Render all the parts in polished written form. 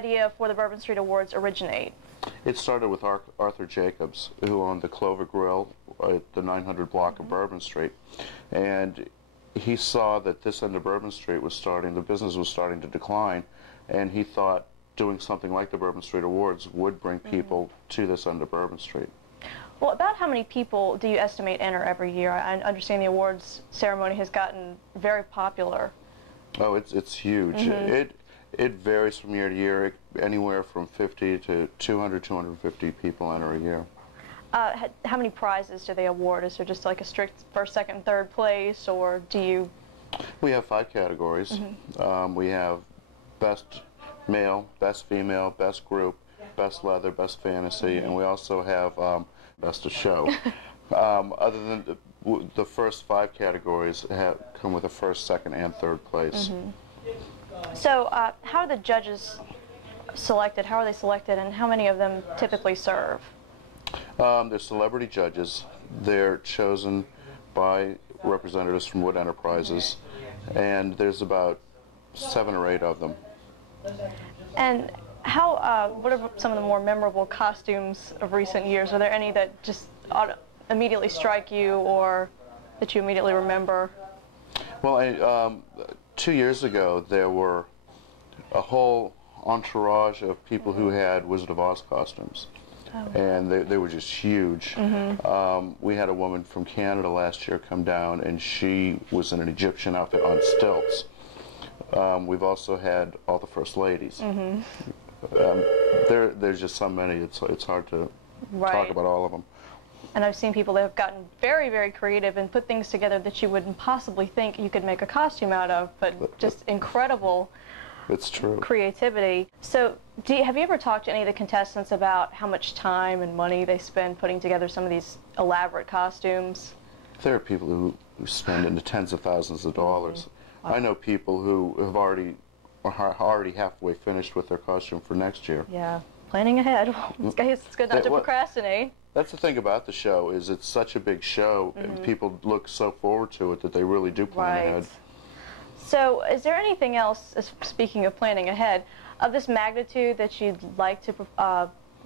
idea for the Bourbon Street Awards originate? It started with Arthur Jacobs, who owned the Clover Grill at the 900 block of Bourbon Street. And he saw that this end of Bourbon Street was starting, the business was starting to decline, and he thought doing something like the Bourbon Street Awards would bring people to this end of Bourbon Street. Well, about how many people do you estimate enter every year? I understand the awards ceremony has gotten very popular. Oh, it's huge. It varies from year to year. Anywhere from 50 to 200, 250 people enter a year. How many prizes do they award? Is there just like a strict first, second, third place, or do you? We have 5 categories. We have Best Male, Best Female, Best Group, Best Leather, Best Fantasy, and we also have Best of Show. Other than the first 5 categories come with a first, second, and third place. So how are the judges selected? How are they selected, and how many of them typically serve? They're celebrity judges. They're chosen by representatives from Wood Enterprises, and there's about 7 or 8 of them. And what are some of the more memorable costumes of recent years? Are there any that just immediately strike you, or that you immediately remember? Well, 2 years ago, there were a whole entourage of people who had Wizard of Oz costumes. And they were just huge. We had a woman from Canada last year come down, and she was in an Egyptian outfit on stilts. We've also had all the First Ladies. There's just so many, it's hard to talk about all of them. And I've seen people that have gotten very, very creative and put things together that you wouldn't possibly think you could make a costume out of, but just incredible. It's true. Creativity. So have you ever talked to any of the contestants about how much time and money they spend putting together some of these elaborate costumes? There are people who spend into tens of thousands of dollars. Wow. I know people who have already halfway finished with their costume for next year. Yeah, planning ahead. I guess it's good not to procrastinate. That's the thing about the show, is it's such a big show, and people look so forward to it that they really do plan ahead. So is there anything else, speaking of planning ahead, of this magnitude that you'd like to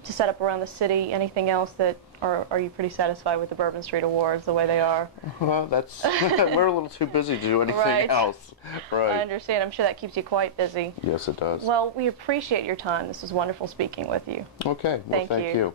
set up around the city? Anything else that, or are you pretty satisfied with the Bourbon Street Awards the way they are? Well, that's, we're a little too busy to do anything else. Right. I understand. I'm sure that keeps you quite busy. Yes, it does. Well, we appreciate your time. This was wonderful speaking with you. Okay. Well, thank you.